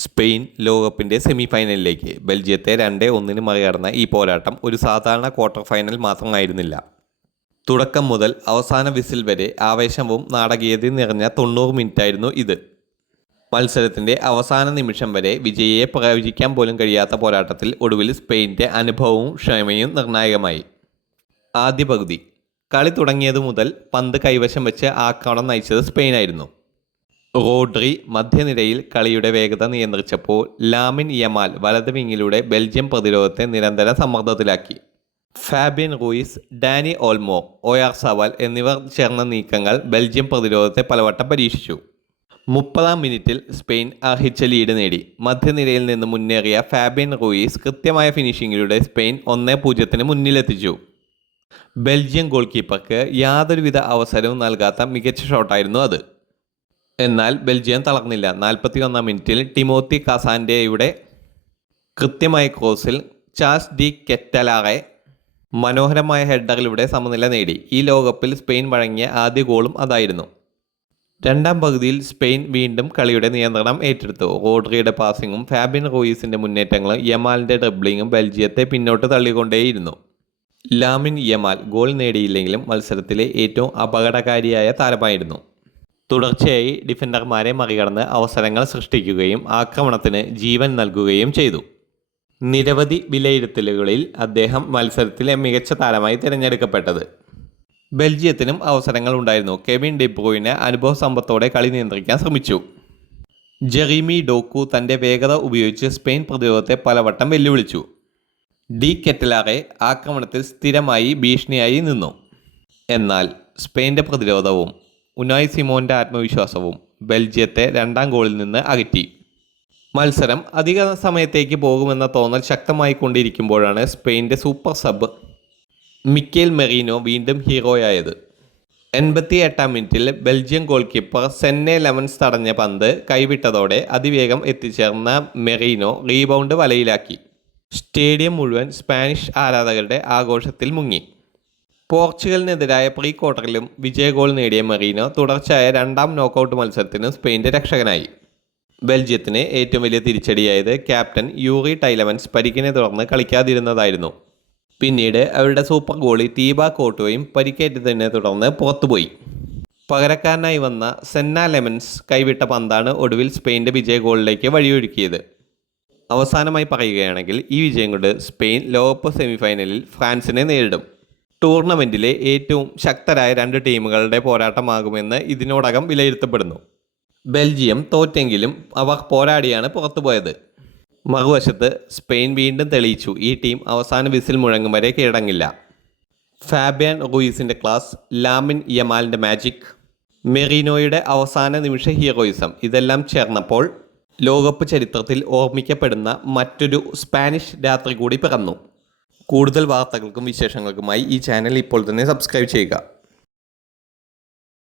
Spain ലോകകപ്പിൻ്റെ സെമിഫൈനലിലേക്ക് ബെൽജിയത്തെ 2-1 മറികടന്ന ഈ പോരാട്ടം ഒരു സാധാരണ ക്വാർട്ടർ ഫൈനൽ മാത്രമായിരുന്നില്ല. തുടക്കം മുതൽ അവസാന വിസിൽ വരെ ആവേശവും നാടകീയതയും നിറഞ്ഞ 90 മിനിറ്റായിരുന്നു ഇത്. മത്സരത്തിൻ്റെ അവസാന നിമിഷം വരെ വിജയിയെ പ്രവചിക്കാൻ പോലും കഴിയാത്ത പോരാട്ടത്തിൽ ഒടുവിൽ സ്പെയിൻ്റെ അനുഭവവും ക്ഷമയും നിർണായകമായി. ആദ്യ പകുതി കളി തുടങ്ങിയതു മുതൽ പന്ത് കൈവശം വെച്ച് ആക്രമണം നയിച്ചത് സ്പെയിനായിരുന്നു. റോഡ്രി മധ്യനിരയിൽ കളിയുടെ വേഗത നിയന്ത്രിച്ചപ്പോൾ ലാമിൻ യമാൽ വലത് വിങ്ങിലൂടെ ബെൽജിയം പ്രതിരോധത്തെ നിരന്തര സമ്മർദ്ദത്തിലാക്കി. ഫാബിയൻ റൂയിസ്, ഡാനി ഓൾമോ, ഓയാർസാവാൽ എന്നിവർ ചേർന്ന നീക്കങ്ങൾ ബെൽജിയം പ്രതിരോധത്തെ പലവട്ടം പരീക്ഷിച്ചു. 30-ാം മിനിറ്റിൽ സ്പെയിൻ അർഹിച്ച ലീഡ് നേടി. മധ്യനിരയിൽ നിന്ന് മുന്നേറിയ ഫാബിയൻ റൂയിസ് കൃത്യമായ ഫിനിഷിങ്ങിലൂടെ സ്പെയിൻ 1-0 മുന്നിലെത്തിച്ചു. ബെൽജിയം ഗോൾ കീപ്പർക്ക് യാതൊരുവിധ അവസരവും നൽകാത്ത മികച്ച ഷോട്ടായിരുന്നു അത്. എന്നാൽ ബെൽജിയം തളർന്നില്ല. 41-ാം മിനിറ്റിൽ ടിമോത്തി കാസാൻഡെയുടെ കൃത്യമായ ക്രോസിൽ ചാൾസ് ഡി കെറ്റലാറെ മനോഹരമായ ഹെഡറിലൂടെ സമനില നേടി. ഈ ലോകകപ്പിൽ സ്പെയിൻ വഴങ്ങിയ ആദ്യ ഗോളും അതായിരുന്നു. രണ്ടാം പകുതിയിൽ സ്പെയിൻ വീണ്ടും കളിയുടെ നിയന്ത്രണം ഏറ്റെടുത്തു. റോഡ്രിയുടെ പാസിങ്ങും ഫാബിയൻ റൂയിസിൻ്റെ മുന്നേറ്റങ്ങളും യമാലിൻ്റെ ഡ്രിബ്ലിങ്ങും ബെൽജിയത്തെ പിന്നോട്ട് തള്ളിക്കൊണ്ടേയിരുന്നു. ലാമിൻ യമാൽ ഗോൾ നേടിയില്ലെങ്കിലും മത്സരത്തിലെ ഏറ്റവും അപകടകാരിയായ താരമായിരുന്നു. തുടർച്ചയായി ഡിഫൻഡർമാരെ മറികടന്ന് അവസരങ്ങൾ സൃഷ്ടിക്കുകയും ആക്രമണത്തിന് ജീവൻ നൽകുകയും ചെയ്തു. നിരവധി വിലയിരുത്തലുകളിൽ അദ്ദേഹം മത്സരത്തിലെ മികച്ച താരമായി തിരഞ്ഞെടുക്കപ്പെട്ടത്. ബെൽജിയത്തിനും അവസരങ്ങൾ ഉണ്ടായിരുന്നു. കെവിൻ ഡി ബ്രൂയിനെ അനുഭവ സമ്പത്തോടെ കളി നിയന്ത്രിക്കാൻ ശ്രമിച്ചു. ജെറീമി ഡോക്കു തൻ്റെ വേഗത ഉപയോഗിച്ച് സ്പെയിൻ പ്രതിരോധത്തെ പലവട്ടം വെല്ലുവിളിച്ചു. ഡി കെറ്റലാറെ ആക്രമണത്തിൽ സ്ഥിരമായി ഭീഷണിയായി നിന്നു. എന്നാൽ സ്പെയിൻ്റെ പ്രതിരോധവും ഉനായ് സിമോൻ്റെ ആത്മവിശ്വാസവും ബെൽജിയത്തെ രണ്ടാം ഗോളിൽ നിന്ന് അകറ്റി. മത്സരം അധിക സമയത്തേക്ക് പോകുമെന്ന തോന്നൽ ശക്തമായി കൊണ്ടിരിക്കുമ്പോഴാണ് സ്പെയിൻ്റെ സൂപ്പർ സബ് മിക്കേൽ മെറീനോ വീണ്ടും ഹീറോയായത്. 88-ാം മിനിറ്റിൽ ബെൽജിയം ഗോൾ കീപ്പർ സെന്നെ ലെമൻസ് തടഞ്ഞ പന്ത് കൈവിട്ടതോടെ അതിവേഗം എത്തിച്ചേർന്ന മെറീനോ റീബൗണ്ട് വലയിലാക്കി. സ്റ്റേഡിയം മുഴുവൻ സ്പാനിഷ് ആരാധകരുടെ ആഘോഷത്തിൽ മുങ്ങി. പോർച്ചുഗലിനെതിരായ പ്രീ ക്വാർട്ടറിലും വിജയ ഗോൾ നേടിയ മെറീനോ തുടർച്ചയായ രണ്ടാം നോക്കൌട്ട് മത്സരത്തിന് സ്പെയിൻ്റെ രക്ഷകനായി. ബെൽജിയത്തിന് ഏറ്റവും വലിയ തിരിച്ചടിയായത് ക്യാപ്റ്റൻ യൂറി ടൈലമൻസ് പരിക്കിനെ തുടർന്ന് കളിക്കാതിരുന്നതായിരുന്നു. പിന്നീട് അവരുടെ സൂപ്പർ ഗോളി തീബാ കോർട്ടുവയും പരിക്കേറ്റതിനെ തുടർന്ന് പുറത്തുപോയി. പകരക്കാരനായി വന്ന സെന്ന ലെമൻസ് കൈവിട്ട പന്താണ് ഒടുവിൽ സ്പെയിൻ്റെ വിജയ ഗോളിലേക്ക് വഴിയൊരുക്കിയത്. അവസാനമായി പറയുകയാണെങ്കിൽ ഈ വിജയം കൊണ്ട് സ്പെയിൻ ലോകകപ്പ് സെമിഫൈനലിൽ ഫ്രാൻസിനെ നേരിടും. ടൂർണമെൻറ്റിലെ ഏറ്റവും ശക്തരായ 2 ടീമുകളുടെ പോരാട്ടമാകുമെന്ന് ഇതിനോടകം വിലയിരുത്തപ്പെടുന്നു. ബെൽജിയം തോറ്റെങ്കിലും അവർ പോരാടിയാണ് പുറത്തുപോയത്. മറുവശത്ത് സ്പെയിൻ വീണ്ടും തെളിയിച്ചു ഈ ടീം അവസാന വിസിൽ മുഴങ്ങും വരെ കീഴടങ്ങില്ല. ഫാബിയൻ റൂയിസിൻ്റെ ക്ലാസ്, ലാമിൻ യമാലിൻ്റെ മാജിക്, മെറീനോയുടെ അവസാന നിമിഷ ഹീറോയിസം ഇതെല്ലാം ചേർന്നപ്പോൾ ലോകകപ്പ് ചരിത്രത്തിൽ ഓർമ്മിക്കപ്പെടുന്ന മറ്റൊരു സ്പാനിഷ് രാത്രി കൂടി പിറന്നു. കൂടുതൽ വാർത്തകൾക്കും വിശേഷങ്ങൾക്കുമായി ഈ ചാനൽ ഇപ്പോൾ തന്നെ സബ്സ്ക്രൈബ് ചെയ്യുക.